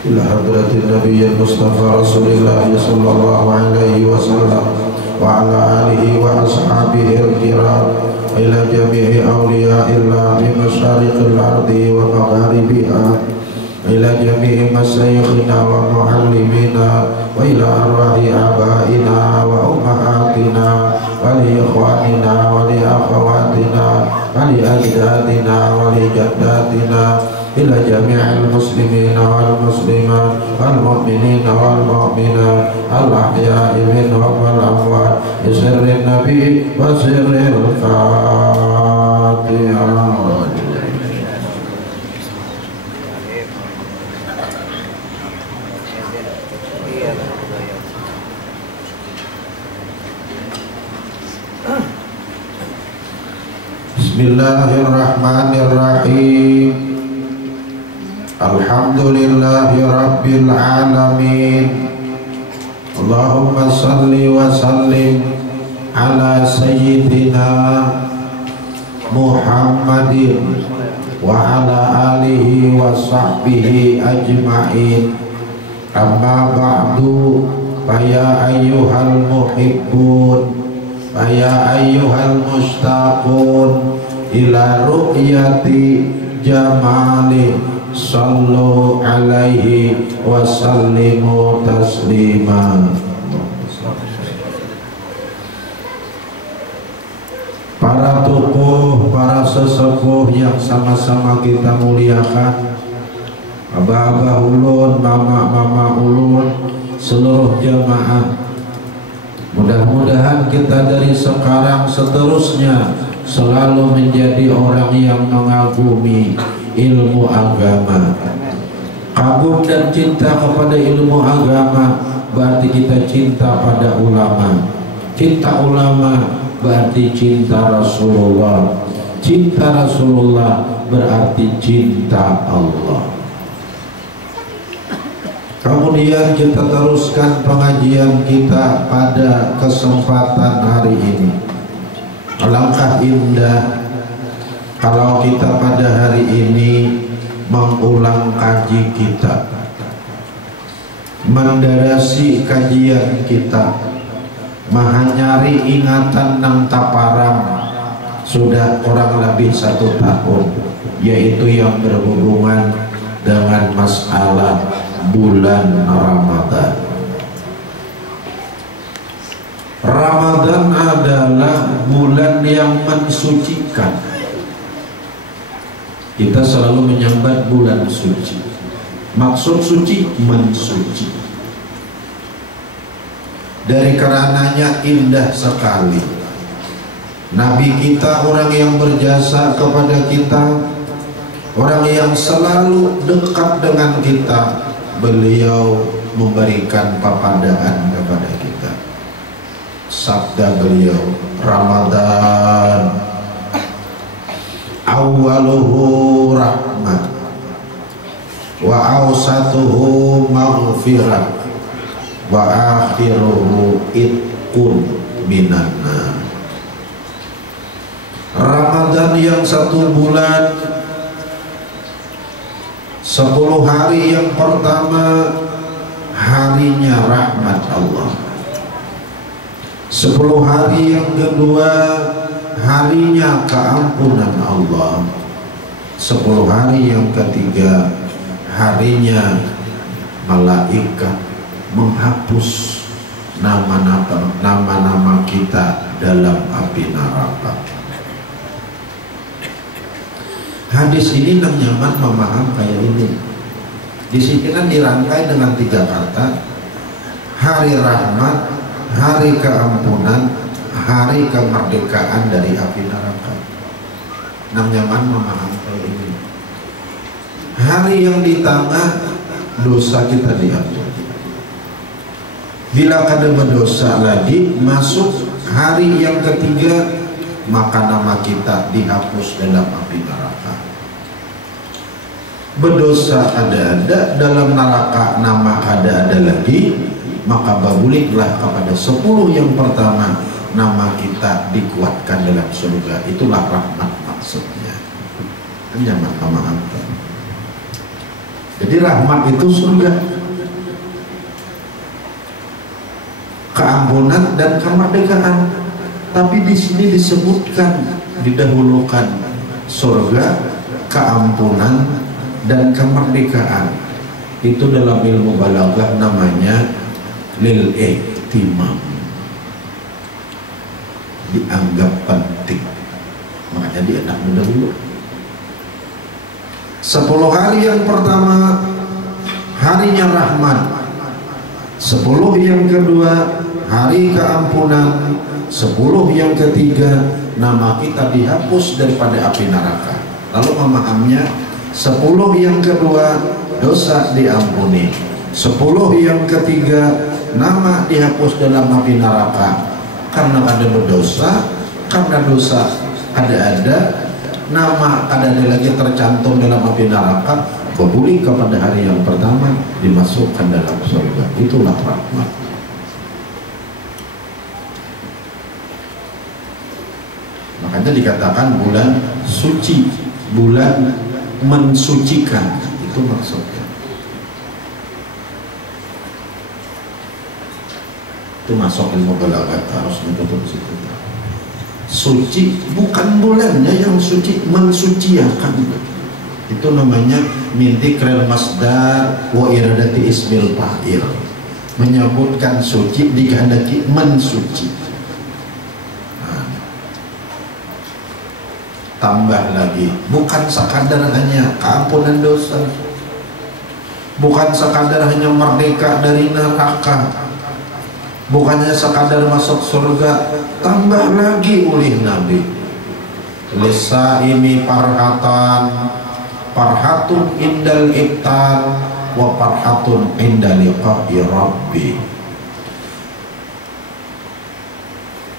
إلى حضرة النبي المصطفى رسول الله صلى الله عليه وسلم وعلى آله وأصحابه الكرام إلى جميع أولياء الله بمشارق الأرض ومغاربها إلى جميع مشايخنا ومعلمينا وإلى أرواح آبائنا وأمهاتنا ولإخواننا ولأخواتنا ولأجدادنا ولجداتنا إلى جميع المسلمين والمسلمات والمؤمنين والمؤمنات الأحياء منهم والأموات بسر النبي وسر الفاتحة. Bismillahirrahmanirrahim. Alhamdulillahi rabbil alamin. Allahumma salli wa sallim ala sayyidina Muhammadin wa ala alihi wa sahbihi ajma'in. Amma ba'du, faya ayyuhal muhibbun, faya ayyuhal mustaqun ila ru'yati jamali, sallu alaihi wa sallimu taslima. Para tokoh, para sesepuh yang sama-sama kita muliakan, abah-abah ulun, mama-mama ulun, seluruh jamaah, mudah-mudahan kita dari sekarang seterusnya selalu menjadi orang yang mengagumi ilmu agama. Kagum dan cinta kepada ilmu agama berarti kita cinta pada ulama. Cinta ulama berarti cinta Rasulullah. Cinta Rasulullah berarti cinta Allah. Kemudian kita teruskan pengajian kita pada kesempatan hari ini. Alangkah indah kalau kita pada hari ini mengulang kaji kita, mendarasi kajian kita, mahanyari ingatan nang taparam sudah kurang lebih 1 tahun, yaitu yang berhubungan dengan masalah bulan Ramadan. Ramadan adalah bulan yang mensucikan. Kita selalu menyambat bulan suci. Maksud suci, mensuci. Dari karenanya indah sekali. Nabi kita orang yang berjasa kepada kita, orang yang selalu dekat dengan kita, beliau memberikan papadaan kepada kita. Sabda beliau, Ramadan awaluhu rahmat wa awsatuhu maghfirah wa akhiruhu itqun minanna. Ramadan yang 1 bulan, 10 hari yang pertama harinya rahmat Allah, 10 hari yang kedua harinya keampunan Allah, 10 hari yang ketiga harinya malaikat menghapus nama-nama kita dalam api neraka. Hadis ini nang nyaman memaham kayak ini. Di sini kan dirangkai dengan 3 kata: hari rahmat, hari keampunan, hari kemerdekaan dari api neraka. Nang nyaman memaham kayak ini. Hari yang di tengah dosa kita diampuni. Bila kada berdosa lagi, masuk hari yang ketiga, maka nama kita dihapus dalam api neraka. Berdosa ada dalam neraka, nama ada lagi, maka babuliklah kepada 10 yang pertama, nama kita dikuatkan dalam surga. Itulah rahmat maksudnya. Nyaman memaham. Jadi Jadi rahmat itu surga, keampunan dan kemerdekaan. Tapi di sini disebutkan, didahulukan surga, keampunan dan kemerdekaan. Itu dalam ilmu balaghah namanya lil ihtimam, dianggap penting, makanya dienak dulu. 10 hari yang pertama harinya rahmat, 10 yang kedua hari keampunan, 10 yang ketiga nama kita dihapus daripada api neraka. Lalu pemahamnya 10 yang kedua dosa diampuni, 10 yang ketiga nama dihapus dalam api neraka. Karena ada berdosa, karena dosa ada nama ada lagi tercantum dalam api neraka, kembali kepada hari yang pertama dimasukkan dalam surga. Itulah rahmat. Makanya dikatakan bulan suci, bulan mensucikan, itu maksudnya. Itu masuk ilmu balaghah, harus ditutup situ. Suci bukan bulannya yang suci, mensuciakan. Itu namanya min dzikril masdar wa iradati ismil fa'il, menyebutkan suci dikehendaki mensuci. Tambah lagi, bukan sekadar hanya keampunan dosa, bukan sekadar hanya merdeka dari neraka, bukannya sekadar masuk surga, tambah lagi oleh Nabi lisa ini parhatun indal iftar wa parhatun indal liqa'i rabbi.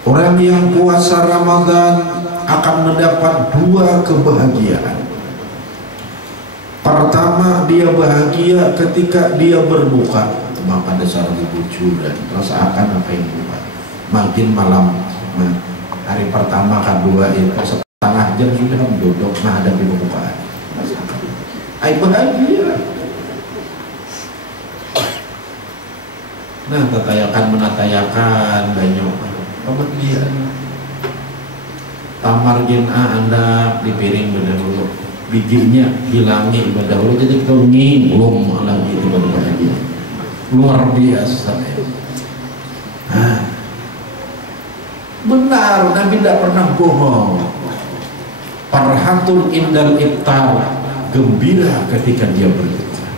Orang yang puasa Ramadan akan mendapat 2 kebahagiaan. Pertama, dia bahagia ketika dia berbuka, maka ada sarang bujuran, rasakan apa yang buka. Makin malam, hari pertama kedua itu setengah jam sudah duduk menghadapi pembukaan. Ay bahagia. Nah, menatayakan banyak kemudian tamar A Anda di piring berdahulu, bijinya hilangi berdahulu, jadi kita nginglung lagi itu bahagia. Luar biasa. Nah, benar, Nabi tidak pernah bohong. Parhatun indal iftar, gembira ketika dia berbuka.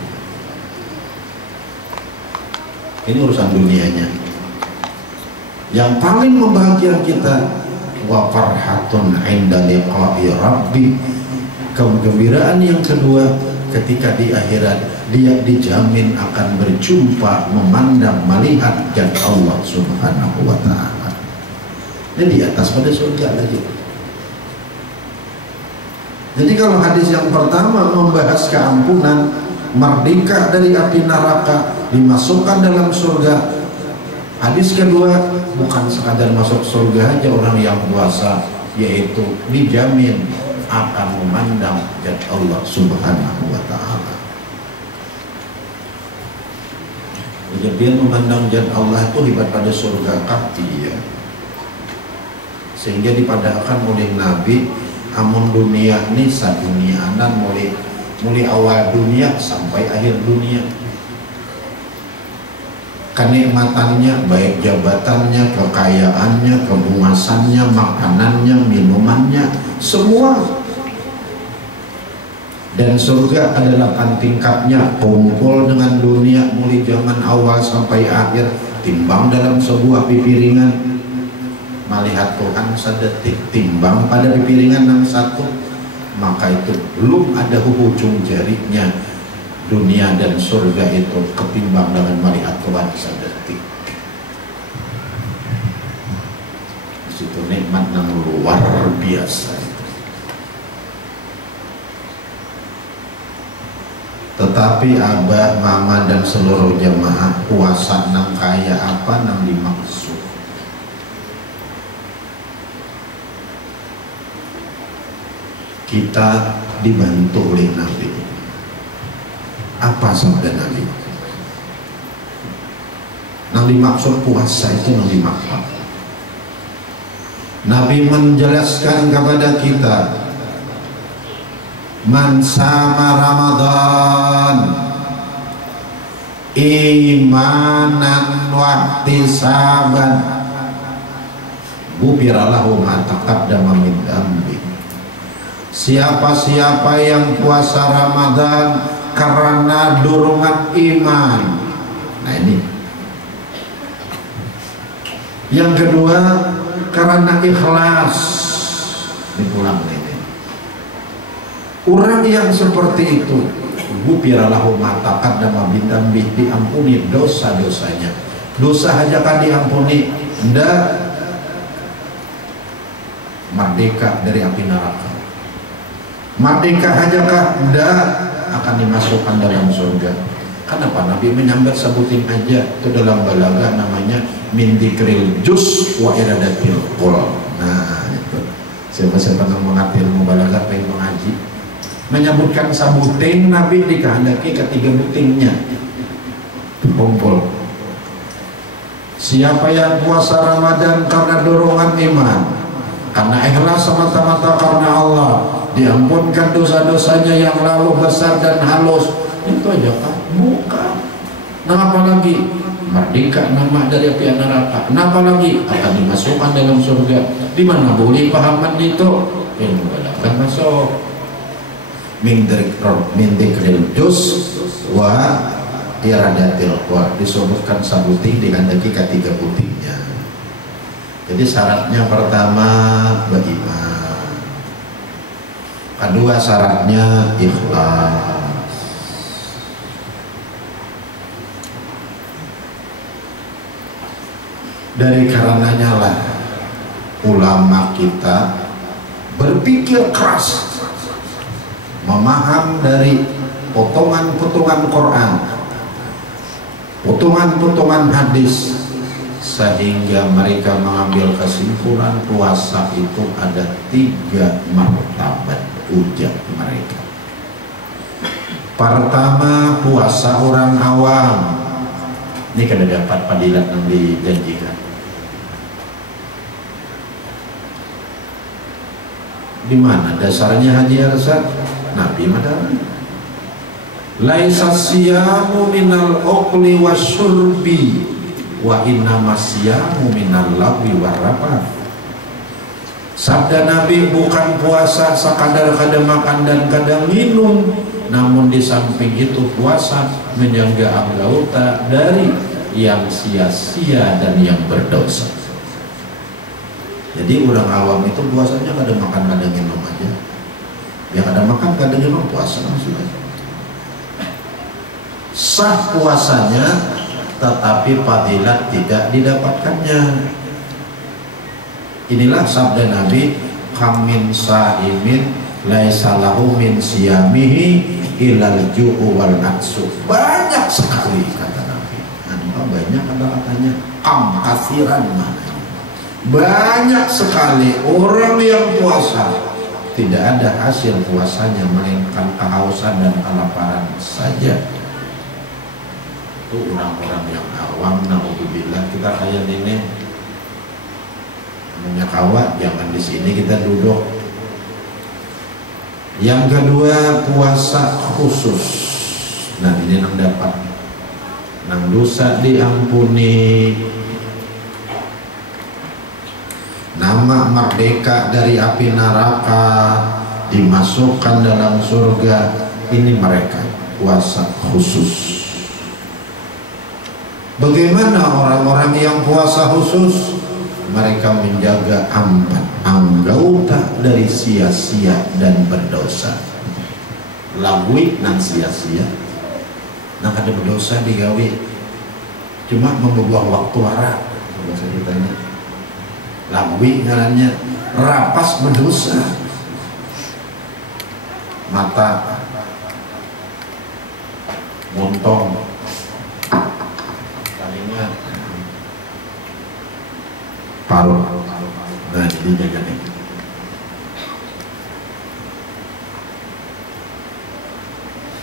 Ini urusan dunianya. Yang paling membahagiakan kita, wa farhatun inda liqa'i rabbi, kegembiraan yang kedua ketika di akhirat dia dijamin akan berjumpa, memandang, melihat dan Allah Subhanahu wa ta'ala. Ini di atas pada surga lagi. Jadi kalau hadis yang pertama membahas keampunan, merdeka dari api neraka, dimasukkan dalam surga. Hadis kedua bukan sekadar masuk surga aja orang yang puasa, yaitu dijamin akan memandang dan Allah Subhanahu wa ta'ala. Kejadian memandang dan Allah itu hebat pada surga kaki ya, sehingga dipadahkan oleh Nabi amun dunia ini sadunia anan mulai awal dunia sampai akhir dunia, kenikmatannya baik jabatannya, kekayaannya, kemuasannya, makanannya, minumannya, semua. Dan surga adalah tingkatnya, kumpul dengan dunia mulai zaman awal sampai akhir, timbang dalam sebuah pipiringan, melihat Tuhan sedetik, timbang pada pipiringan yang satu, maka itu belum ada ujung jarinya dunia dan surga itu ketimbang dengan melihat Tuhan sedetik. Itu nikmat yang luar biasa. Tetapi abah, mama dan seluruh jemaah, puasa nang kaya apa nang dimaksud? Kita dibantu oleh Nabi. Apa sabda Nabi? Yang dimaksud puasa itu yang dimaksud. Nabi menjelaskan kepada kita, man sama Ramadan imanan wahtisaban ghufiralahu ma taqaddama min dzambi. Siapa-siapa yang puasa Ramadan karena dorongan iman. Nah ini. Yang kedua karena ikhlas. Dipulang ini. Orang yang seperti itu ghufiralahu ma taqaddama min dzambi, diampuni dosa-dosanya. Dosa aja kan diampuni, ndak merdeka dari api neraka. Merdeka hajakah? Tidak, akan dimasukkan dalam surga. Kenapa Nabi menyambar sebutin aja? Itu dalam balaghah namanya min dzikril juz wa iradatil qul. Nah itu siapa-siapa yang mengerti ilmu balaghah pengen mengaji, menyebutkan sabuting Nabi dikehendaki ketiga butingnya kumpul. Siapa yang puasa Ramadan karena dorongan iman, karena ikhlas semata-mata karena Allah, diampunkan dosa-dosanya yang lalu besar dan halus. Itu aja kan? Bukan. Nah apalagi merdeka nama dari api neraka. Nah apalagi akan dimasukkan dalam surga. Di mana boleh pahaman itu? Ilmu balaghah masuk. Min dzikril juz wa iradatil qul, disebutkan sabuting dikandaki ketiga butingnya. Jadi syaratnya pertama beriman, kedua syaratnya ikhlas. Dari karenanya lah ulama kita berpikir keras memaham dari potongan-potongan Quran, potongan-potongan hadis, sehingga mereka mengambil kesimpulan puasa itu ada 3 martabat ujar mereka. Pertama, puasa orang awam ini kada dapat fadilat yang dijanjikan. Di mana dasarnya Haji Arsad? Nabi Madani. Laisa siyamu minal uqli wasyurbi wa inna masyamu minal lawi warrafath. Sabda Nabi, bukan puasa sekadar kada makan dan kada minum, namun di samping itu puasa menjaga anggota dari yang sia-sia dan yang berdosa. Jadi orang awam itu puasanya kada makan kada minum aja. Yang kada makan kada minum puasa maksudnya. Sah puasanya, tetapi fadilat tidak didapatkannya. Inilah sabda Nabi, kam min sa'imin laisa lahu min siyamihi ilal ju'u wal atsu. Banyak sekali kata Nabi. Banyak ada katanya, kam kasiran mana. Banyak sekali orang yang puasa tidak ada hasil puasanya melainkan kehausan dan kelaparan saja. Itu orang-orang yang awam, naudzubillah. Kita kayak ini punya kawan, jangan di sini kita duduk. Yang kedua, puasa khusus. Nah ini yang dapat, nang dosa diampuni, nama merdeka dari api neraka, dimasukkan dalam surga. Ini mereka puasa khusus. Bagaimana orang-orang yang puasa khusus? Mereka menjaga anggota dari sia-sia dan berdosa. Lagwi nang sia-sia, nang ada berdosa digawe, cuma membuang waktu arah. Bahasa kitanya lagwi ngarannya, rapas berdosa. Mata montong, telinga paru. Nah jadi jaga nih.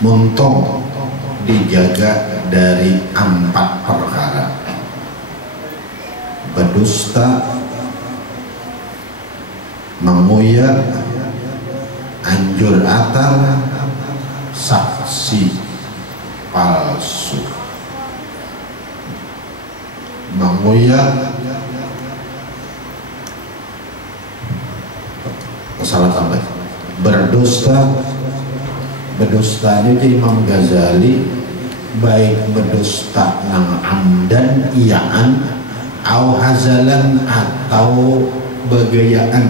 Montong dijaga dari 4 perkara: berdusta, menguyak, anjur atar, saksi palsu. Menguyak, salah tambah, berdusta. Berdusta itu Imam Ghazali baik berdusta nang amdan iyaan au hazalan atau begayaan.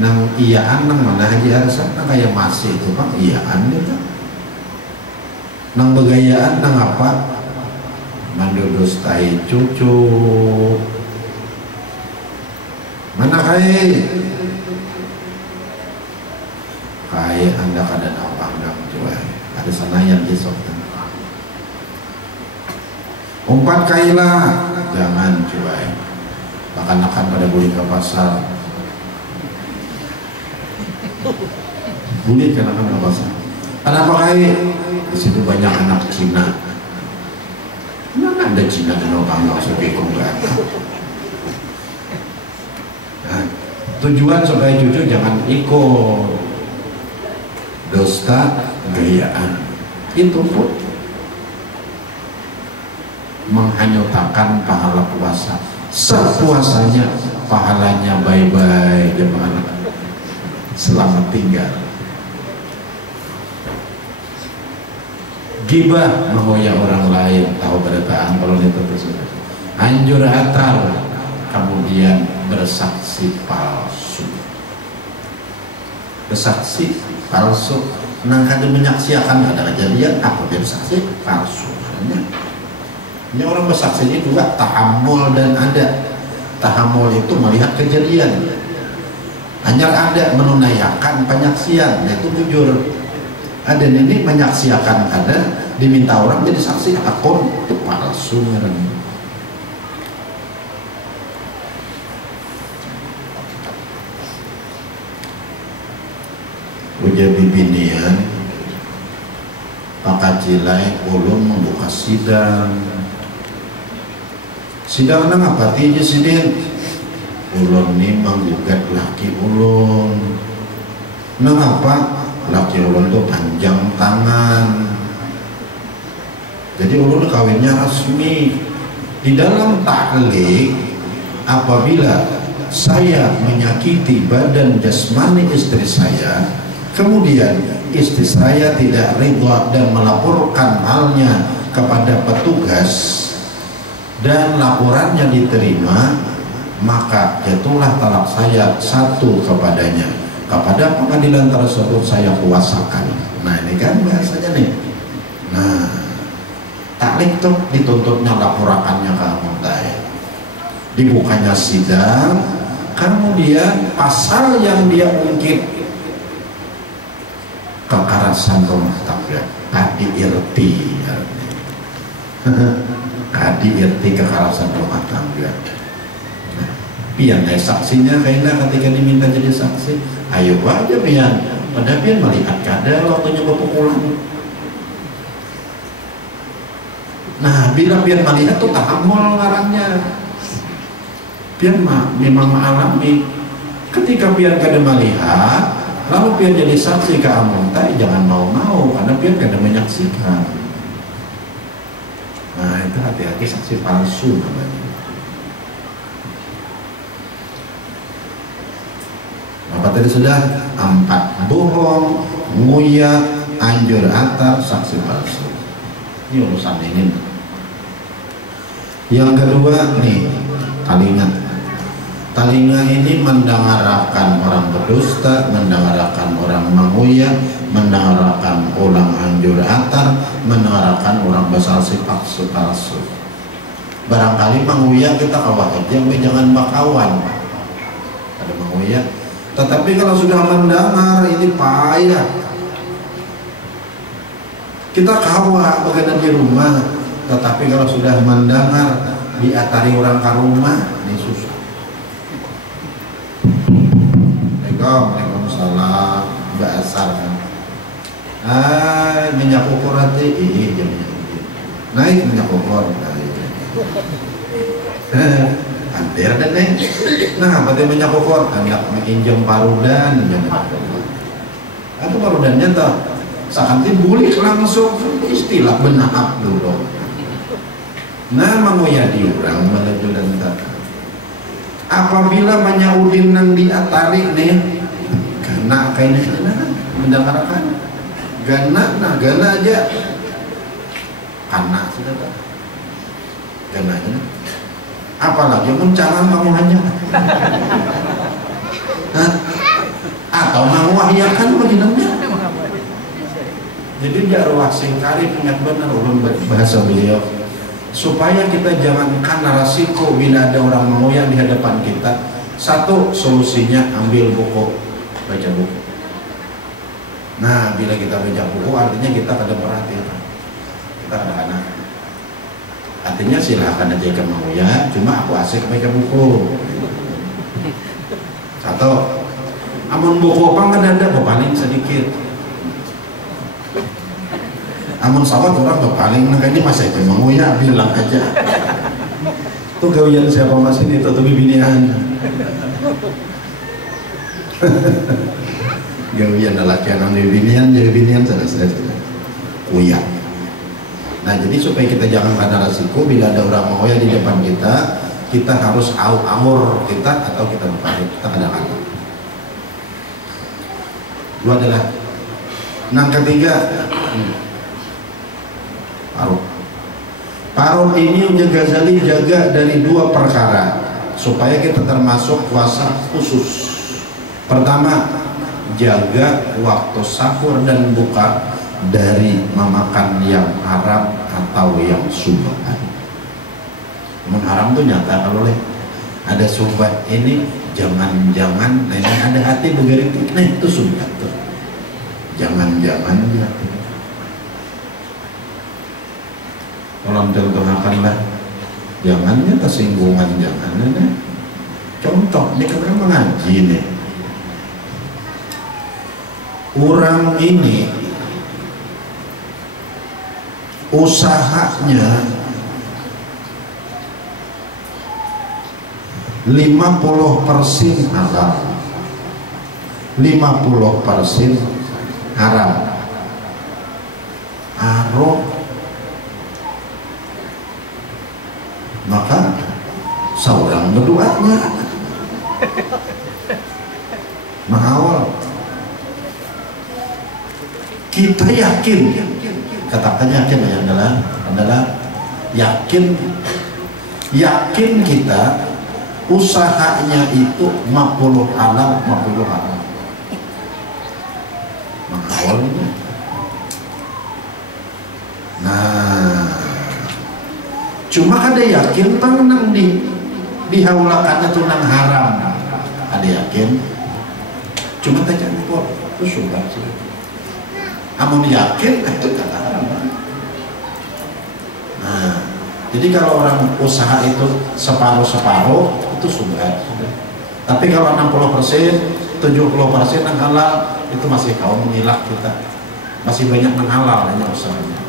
Nang iyaan nang mana aja harusnya kayak masih itu Pak, iyaan itu. Nang begayaan nang apa? Mendudustai cucu. Mana kayak Anda kada panggang coba ada sana yang besok umpat kailah jangan coba makan pada boleh ke pasar boleh ke pasar kenapa kayak di situ banyak anak Cina mana ada Cina di panggang sebekong gak ada. Nah, tujuan supaya cucu jangan ikut dusta gayaan, itu pun menghanyutakan pahala puasa. Sepuasanya pahalanya bye-bye jemaah, selamat tinggal. Gibah, mengoyak orang lain, tahu bertaan kalau itu tersebut. Anjur atar, kemudian bersaksi palsu. Bersaksi palsu, nang kada menyaksikan ada kejadian apa bersaksi palsu. Ini orang bersaksi ini juga tahammul dan ada. Tahammul itu melihat kejadian. Hanya ada menunaikan penyaksian, yaitu jujur. Ada ini menyaksikan ada, diminta orang jadi saksi akun itu palsu. Uja bibinian pakacilai ulun membuka sidang nang apa tiga sidin ulun ni menggugat laki ulun nang apa laki ulun tuh panjang tangan jadi ulun kawinnya resmi di dalam ta'liq apabila saya menyakiti badan jasmani istri saya kemudian istri saya tidak ridha dan melaporkan halnya kepada petugas dan laporannya diterima, maka jatuhlah talak saya 1 kepadanya. Kepada pengadilan tersebut saya kuasakan. Nah ini kan bahasanya nih. Nah taklik tuh dituntutnya laporannya ke Muntai. Dibukanya sidang, kemudian pasal yang dia ungkit kekerasan rumah tangga, KDRT, KDRT kekerasan rumah tangga. Nah, pian saksinya kayaknya ketika diminta jadi saksi, ayo aja pian, pada pian melihat kadar waktunya berpukulan. Nah, bila pian melihat tuh tahammul ngarannya. Pian memang mengalami ketika pian kada melihat lalu pian jadi saksi ke amuntai, jangan mau-mau karena pian kada menyaksikan. Nah itu hati-hati saksi palsu namanya. Apa tadi sudah 4 bohong, nguyak, anjur atar, saksi palsu. Ini urusan ini. Yang kedua nih Talinga ini mendengarkan orang berdusta, mendengarkan orang menguyak, mendengarkan orang anjur atar, mendengarkan orang bersaksi palsu. Barangkali menguyak kita kawan aja, jangan bakawan. Ada menguyak. Tetapi kalau sudah mendengar ini payah. Kita kawan begadang di rumah, tetapi kalau sudah mendengar diatari orang ke rumah, ini susah. Waalaikumsalam, bahasa minyak ukur hati naik minyak ukur hampir dan nih. Nah, berarti minyak ukur hendak menginjam parudan, itu parudannya tuh sakanti bulik langsung istilah benahap dulu. Nah, manguya diurang menuju dan apabila manyaudin nang diatarik nih, kena kayaknya mendengarkan gana aja anak sudah gana aja. Apalagi mencalang kamu hanya atau mengwahyakan begininya. Jadi jaruah singkari ingat benar ulun bahasa beliau supaya kita jangankan narasiku bila ada orang mengoyak di hadapan kita. Satu solusinya ambil buku, baca buku. Nah, bila kita baca buku artinya kita ada perhatian, kita ada anak. Artinya silahkan aja ke mau ya, cuma aku asik baca buku. Satu, amun buku apa nggak ada, paling sedikit. Amun sawat orang paling, nah ini masih aja mau ya, bilang aja. Tuh gawian siapa mas ini, tuh bibinian. Gawian lelaki yang bibinian, jadi bibinian selesai. Uyak. Nah, jadi supaya kita jangan pada resiko bila ada orang mau ya di depan kita, kita harus amur kita atau kita berbalik, kita kadang-kadang. Dua adalah yang ketiga parut. Parut ini Ghazali jaga dari dua perkara supaya kita termasuk puasa khusus. Pertama, jaga waktu sahur dan buka dari memakan yang haram atau yang subhat. Haram tuh nyata kalau ada subhat ini jangan-jangan, nah ini ada hati begeritik, nah itu subhat tuh. Jangan-jangan orang contohkanlah jangannya tersinggungan jangan. Contoh ini kan mengaji nih. Orang ini usahanya 50% halal, 50% haram. Haram, maka seorang berdoanya mengawal. Kita yakin, katakan yakin ya, adalah yakin kita usahanya itu 50 halal 50 haram. Mengawal ini. Nah, cuma ada yakin tenang dihaulakannya tuh nang haram. Ada yakin, cuma tak kok itu sudah sih. Amun yakin itu kata haram. Nah, jadi kalau orang usaha itu separuh-separuh itu sudah. Tapi kalau 60%, 70% yang halal itu masih kaum mengilak kita. Masih banyak yang halal hanya usahanya.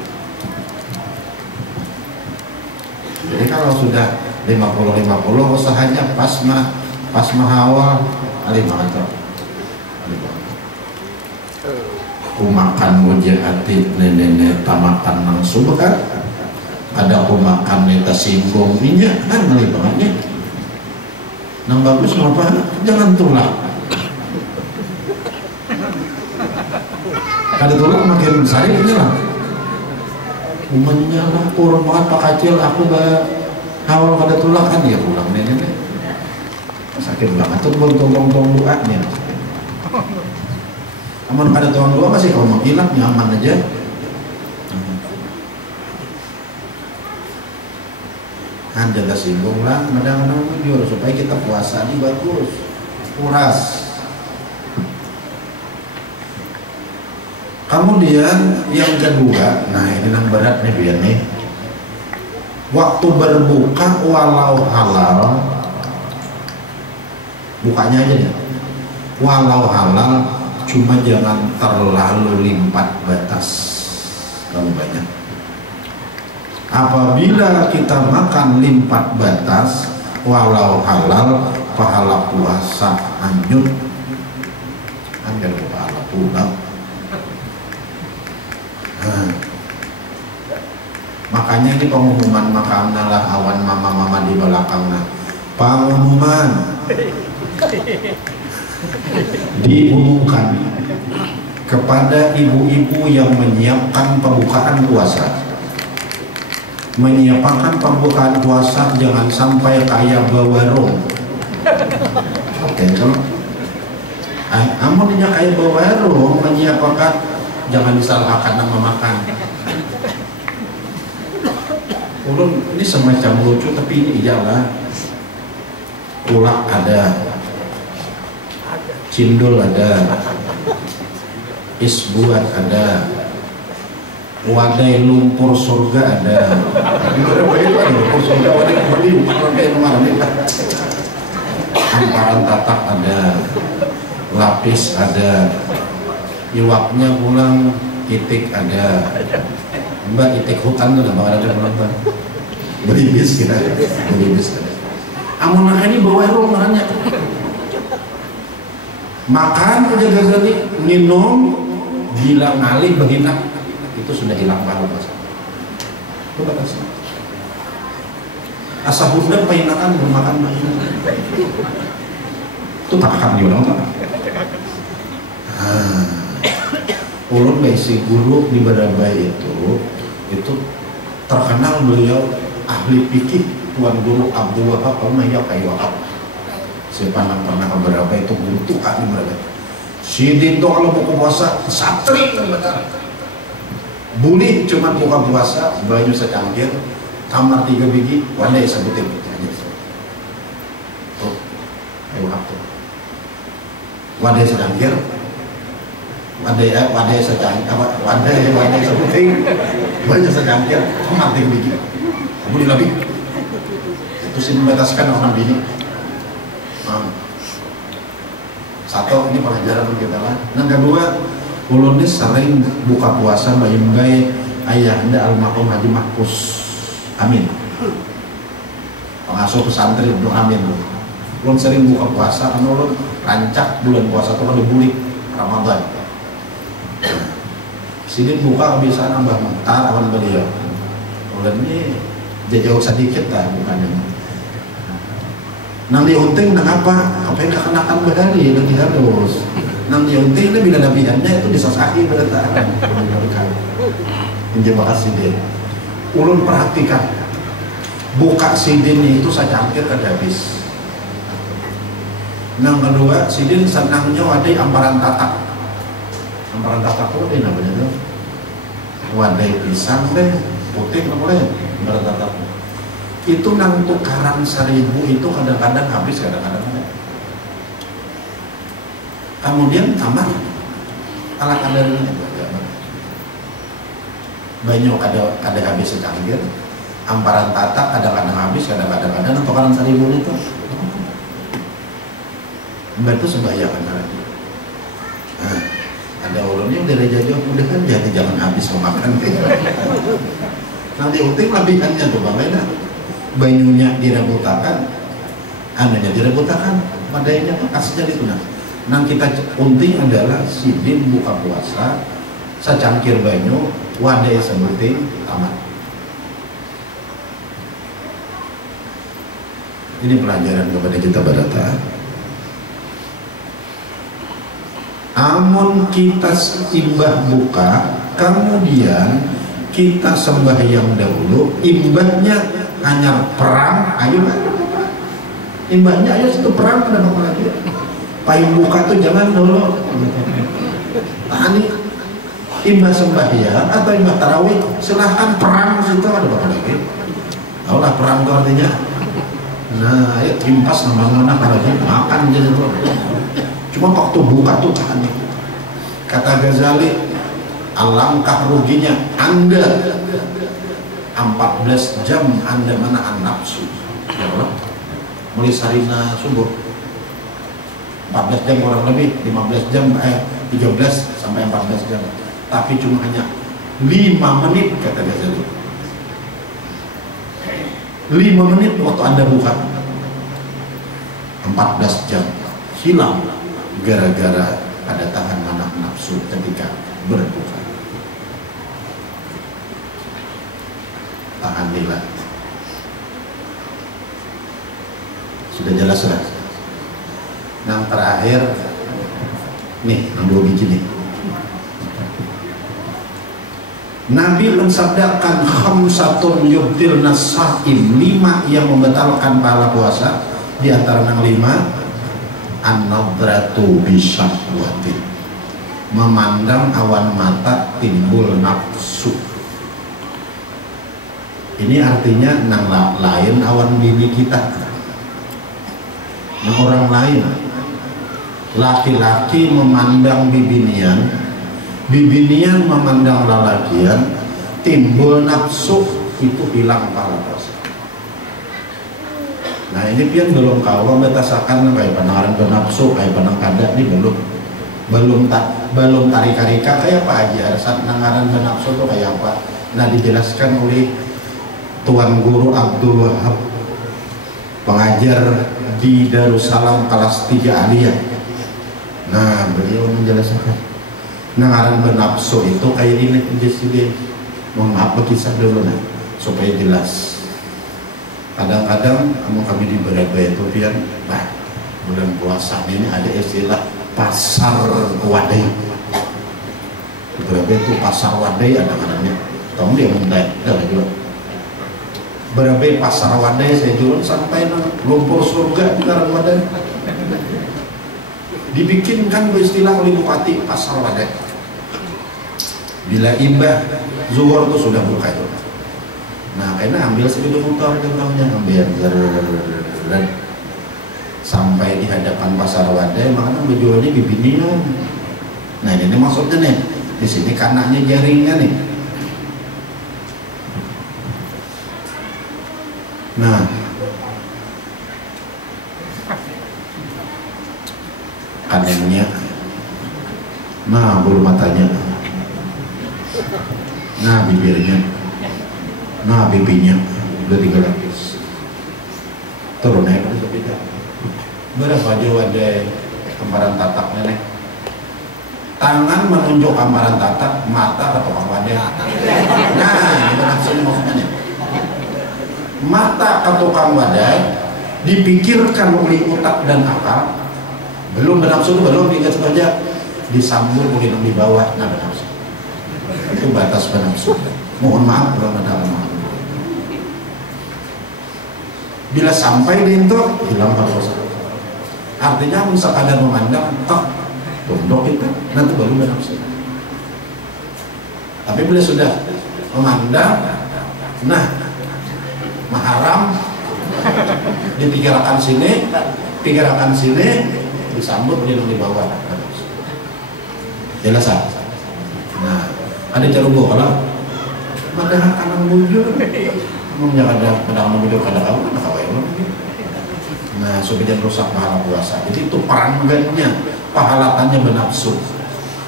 Jadi kalau sudah 50-50 usahanya pas mahawal alimanto. Kumakan wajah hati nenek tamakan nang subhat. Ada kumakan neta singgung minyak kan alimannya. Nang bagus apa? Jangan tulang. Kada tulang makin sari lah. Menyala kurang banget pak kecil aku awal kada tulang kan ya pulang nenek. Sakit banget tuh tolong doanya. Aman kada tuang doa masih kalau mau hilang nyaman aja. Kan jaga singgung lah, kadang-kadang jujur supaya kita puasa ini bagus, kuras. Kemudian yang kedua, nah ini yang berat nih biar nih. Waktu berbuka walau halal, bukanya aja nih. Walau halal, cuma jangan terlalu limpat batas kalau banyak. Apabila kita makan limpat batas, walau halal, pahala puasa hanyut, hanya pahala pulang. Makanya ini pengumuman makanan lah awan mama-mama di belakangnya. Pengumuman diumumkan kepada ibu-ibu yang menyiapkan pembukaan puasa. Menyiapkan pembukaan puasa jangan sampai kayak bawarung. Oke, kalau amunnya kayak bawarung menyiapkan, jangan disalahkan nama makan. Ulun ini semacam lucu tapi ini iyalah. Ulak ada, cindul ada, isbuat ada, wadai lumpur surga ada. Amparan tatak ada, lapis ada, iwaknya pulang itik ada. Mbak itik hutan tuh nggak ada penonton. Beribis kita, beribis. Amun ini bawa romannya. Makan udah gazali, minum, gila ngalih begina, itu sudah hilang pahala puasa. Itu batasnya. Asa bunda peinakan bermakan mainan. Itu tak akan diulang tak? Ulun besi guru di Barabai itu terkenal beliau ahli fikih, Tuan Guru Abdul Wahab Al-Mayyab Kaywahab. Saya pernah ke Barabai itu guru tuh ahli Barabai. Sidin tuh kalau buka puasa satri benar. Bulih cuma buka puasa banyu secangkir, kamar 3 biji, wadai sebutin. Tuh, Kaywahab tuh. Wadai secangkir. Wadai secangkir, wadai sebutin, banyak secangkir, kamar 3 biji. Bulih lebih. Itu sih membataskan orang bini. Satu, ini pelajaran kita lah. Yang kedua, ulun ini sering buka puasa bayimbai ayahanda almarhum Haji Mahfuz Amin, pengasuh pesantren untuk Amin. Ulun sering buka puasa karena ulun rancak bulan puasa itu kan dibuli Ramadan. Sidin buka kebiasaan Mbah Mukhtar awan beliau. Ulun ini jauh sedikit lah bukannya. Nang diunting nang apa? Apa yang kekenakan badari lagi harus. Nang diunting itu bila nabihannya itu disasaki berita. Menjebak sidin. Ulun perhatikan. Buka sidin itu secangkir kada habis. Nang kedua, sidin senangnya wadai amparan tatak. Amparan tatak itu ada namanya tuh. Wadai pisang deh, putih apa boleh? Amparan tatak. Itu nang tukaran 1000 itu kadang-kadang habis, kadang-kadang ada. Kemudian tambah ala kadarnya banyak ada habis secangkir, amparan tatak kadang-kadang habis, kadang-kadang ada. Nang tukaran 1000 itu Mbak itu sembahyang lagi. Nah, ada ulunnya udah jauh udah kan jadi jangan habis memakan. Nanti uting lebihannya tuh bagaimana? Banyunya direbutakan, anunya direbutakan, padanya aslinya itu nah. Nang kita unting adalah sidin buka puasa, secangkir banyu, wadai sebuting tamat. Ini pelajaran kepada kita Barata. Amun kita imbah buka, kemudian kita sembahyang dahulu, imbahnya hanya perang, ayo kan? Imbahnya ayo itu perang, kenapa lagi? Payung buka tuh jangan dulu. Tani imbah sembahyang atau imbah tarawih, silahkan perang situ ada apa lagi? Tahu lah perang itu artinya. Nah, ayo timpas nama-nama lagi makan jadi tuh. Cuma waktu buka tuh tahan. Kata Ghazali, alangkah ruginya Anda 14 jam Anda menahan nafsu. Ya Allah, mulai sarina subuh 14 jam kurang lebih, 15 jam 13 sampai 14 jam, tapi cuma hanya 5 menit kata Ghazali. 5 menit waktu Anda buka, 14 jam hilang gara-gara ada tahan anak nafsu ketika berbuka. Tahan lila. Sudah jelas lah. Yang terakhir nih, yang 2 biji nih. Nabi mensabdakan khamsatun yubtilna saim, 5 yang membatalkan pahala puasa. Di antara yang 5, an-nadratu bisyahwatin, memandang awan mata timbul nafsu. Ini artinya nang lain awan bini kita, nang orang lain. Laki-laki memandang bibinian, bibinian memandang lalakian, timbul nafsu, itu hilang pahala puasa. Nah ini pian belum kau batasakan kayak penawaran bernafsu, kayak penang kada ini belum tarik-tarika kayak apa aja saat nangaran bernafsu itu kayak apa. Nah dijelaskan oleh Tuan Guru Abdul Wahab, pengajar di Darussalam kelas 3 aliyah. Nah beliau menjelaskan nangaran bernafsu itu kayak ini jadi mohon maaf berkisah dulu nah supaya jelas. Kadang-kadang kami di Beragaya itu pian, nah bulan puasa ini ada istilah pasar wadai. Beragaya itu pasar wadai ada namanya. Tahu dia mendai, ada juga. Beragaya pasar wadai saya jual sampai lumpur surga di dalam wadai. Dibikinkan istilah oleh bupati pasar wadai. Bila imbah zuhur itu sudah buka itu. Nah, karena ambil sepeda motor contohnya, ambil sampai di hadapan pasar wadai, makanya menjualnya bibinian. Nah, ini maksudnya nih, di sini kanaknya jaringnya nih. Nah, kanannya, nah bulu matanya, nah bibirnya. Nah pipinya udah 3 lapis turun naik pada sepeda. Berapa jauh ada gambaran tatak nenek, tangan menunjuk gambaran tatak, mata atau wadah. Nah itu maksudnya mata atau wadah dipikirkan oleh otak dan akal, belum bernafsu itu belum diingat saja disambung oleh di bawah. Nah bernafsu itu batas bernafsu. Mohon maaf kalau ada maaf. Bila sampai di itu hilang puasa. Artinya sekadar memandang tak tunduk itu nanti baru bernafsu. Tapi bila sudah memandang, nah maharam dipikirkan sini, disambut di bawah. Jelas ah? Nah ada cerugo kalau padahal kanan bujur ngomongnya kadang bujur kadang kamu kadang kawai. Nah supaya rusak pahala puasa. Jadi itu peranggannya pahalatannya bernafsu.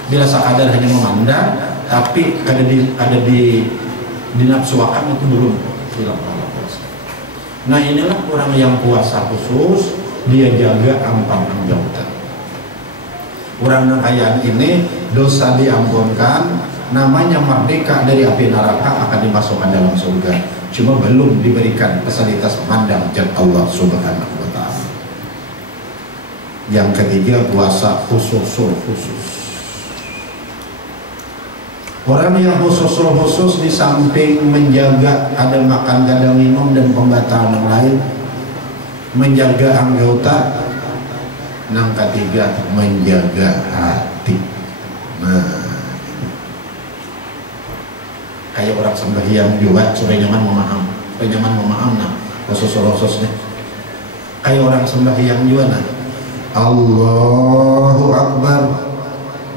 Bila sekadar hanya memandang tapi ada di nafsuakan itu belum hilang pahala puasa. Nah inilah orang yang puasa khusus, dia jaga ampang anggota. Orang kekayaan ini dosa diampunkan, namanya merdeka dari api neraka, akan dimasukkan dalam surga. Cuma belum diberikan fasilitas memandang zat Allah Subhanahu wa Ta'ala. Yang ketiga, puasa khusus. Orang yang khusus di samping menjaga ada makan, ada minum dan pembatalan yang lain, menjaga anggota. Yang ketiga, menjaga hati. Nah kayak orang sembahyang juga supaya nyaman memaham nah khusus-khususnya kayak orang sembahyang juga nah Allahu Akbar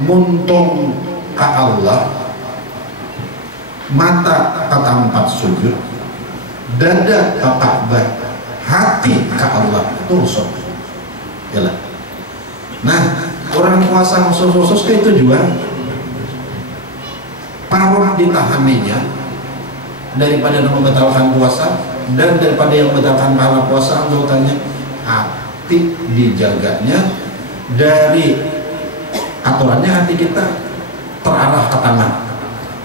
muntung ke Allah, mata ke tempat sujud, dada ke Ka'bah, hati ke Allah, itu khusus. Yalah. Nah Orang puasa khusus itu juga parah ditahaninya daripada membatalkan puasa, dan daripada yang membatalkan pahala puasa anggotanya, hati dijaganya dari aturannya. Hati kita terarah ke kanan,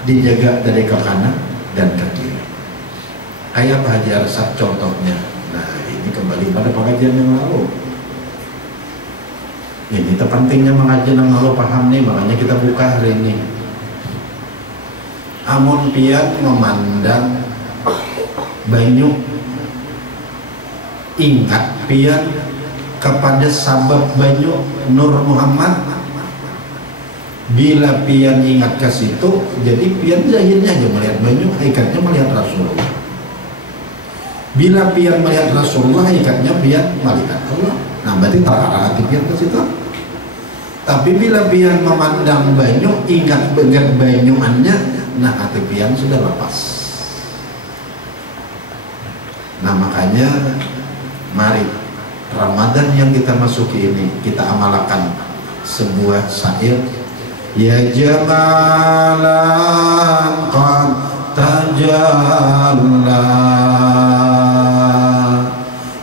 dijaga dari ke kanan dan ke kiri. Kayak Pak Haji Arsad contohnya. Nah, ini kembali pada pengajian yang lalu. Ini pentingnya mengaji yang lalu, paham nih, makanya kita buka hari ini. Amun pian memandang banyu, ingat pian kepada sabab banyu Nur Muhammad. Bila pian ingat ke situ, jadi pian zahirnya aja melihat banyu, hakikatnya melihat Rasulullah. Bila pian melihat Rasulullah, hakikatnya pian melihat Allah. Nah, berarti terarah hati pian ke situ. Tapi bila pian memandang banyu, ingat banget banyuannya, nah hati pian sudah lepas. Nah, makanya mari Ramadan yang kita masuki ini kita amalkan sebuah syair. Ya jamalan qad tajalla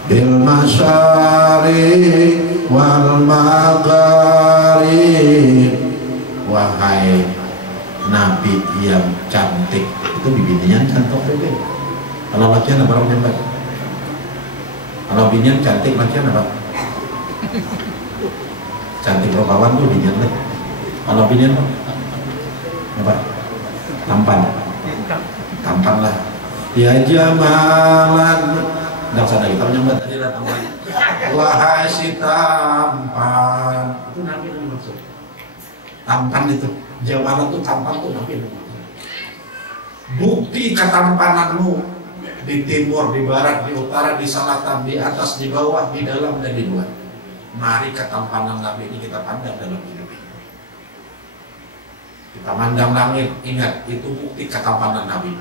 bil masyariq wal magharib. Wahai Nabi yang cantik, itu bibinian cantik bebe. Kalau latihan apa orang nyambat? Kalau binian cantik latihan apa? Cantik rokawan tuh binian lah. Kalau binian apa? Tampan. Tampan lah. Ya jamalan. Nggak usah lagi, kalau nyambat tadi lah tampan. Wahai si tampan. Itu Nabi yang maksud. Tampan itu. Jamalan tuh tampan tuh Nabi yang maksud. Bukti ketampananmu di timur, di barat, di utara, di selatan, di atas, di bawah, di dalam dan di luar. Mari ketampanan Nabi ini kita pandang dalam hidup ini. Kita pandang langit, ingat itu bukti ketampanan Nabi.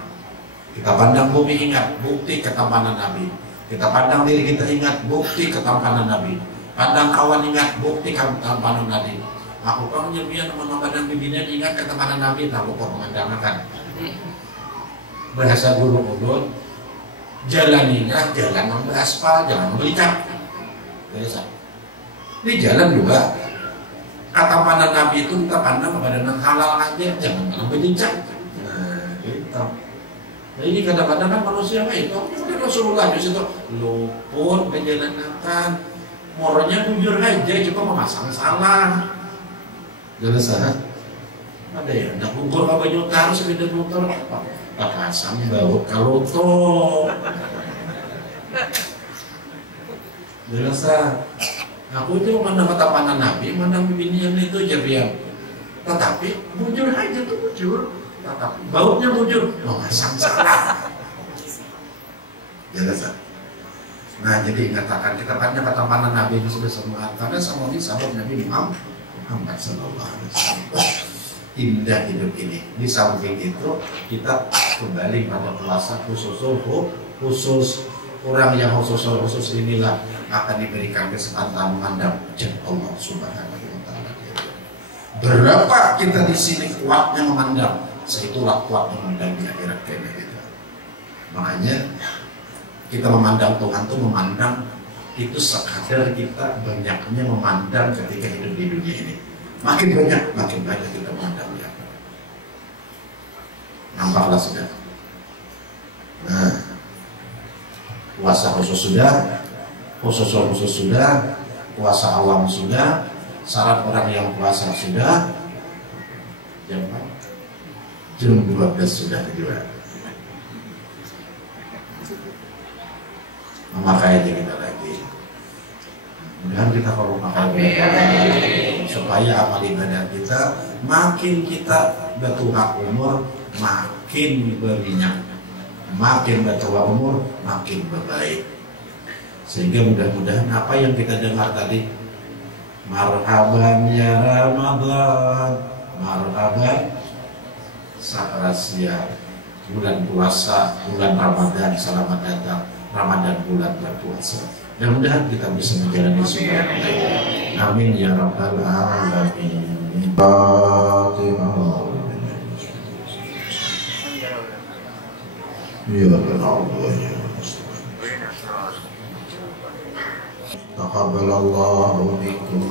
Kita pandang bumi, ingat bukti ketampanan Nabi. Kita pandang diri kita, ingat bukti ketampanan Nabi. Pandang kawan, ingat bukti ketampanan Nabi. Aku kan nyerbian memandang bibinya, ingat ketampanan Nabi. Tak lupa mengandalkan bahasa guru ulun. Jalanilah jalan mengaspal, jangan membelikan. Biasa. Ini jalan juga. Ketampanan Nabi itu kita pandang kepada yang halal aja, jangan membelikan. Nah, gitu. Nah, ini kadang-kadang kan manusia itu, Rasulullah itu luput menjalankan, moralnya jujur aja, cuma memasang salah. Jelas ada ya, nak ukur apa banyak harus beda motor apa? Pasang bau kalau toh. Jelas aku itu memandang ketampanan Nabi, memandang binian itu jadi. Tetapi bujur aja tuh bujur. Tetapi baunya bujur, memasang salah. Jelas. Nah, jadi katakan kita pandang ketampanan Nabi ini sudah semua, karena semua ini sahabat Nabi Muhammad sallallahu alaihi wasallam. Indah hidup ini. Di samping itu kita kembali pada puasa khusus orang yang khusus inilah akan diberikan kesempatan memandang wajah Allah Subhanahu wa taala. Berapa kita di sini kuatnya memandang, seitulah kuat memandang di akhirat kita. Makanya kita memandang Tuhan itu memandang itu sekadar kita banyaknya memandang ketika hidup di dunia ini. Makin banyak kita memandangnya. Nampaklah sudah. Nah, puasa khusus sudah, khusus sudah, puasa awam sudah, syarat orang yang puasa sudah. Jam 12 sudah juga. Memakai kita lagi. Mudah-mudahan kita kalau makan supaya amal ibadah kita makin kita bertuah umur makin berminyak, makin bertuah umur makin berbaik. Sehingga mudah-mudahan apa yang kita dengar tadi, marhaban ya Ramadan, marhaban sakrasia bulan puasa, bulan Ramadan, selamat datang. Ramadan bulan berpuasa. Mudah-mudahan kita bisa menjalani semua. Amin ya rabbal alamin. Fatihah. Ya Allah ya. Taqabbalallahu minkum.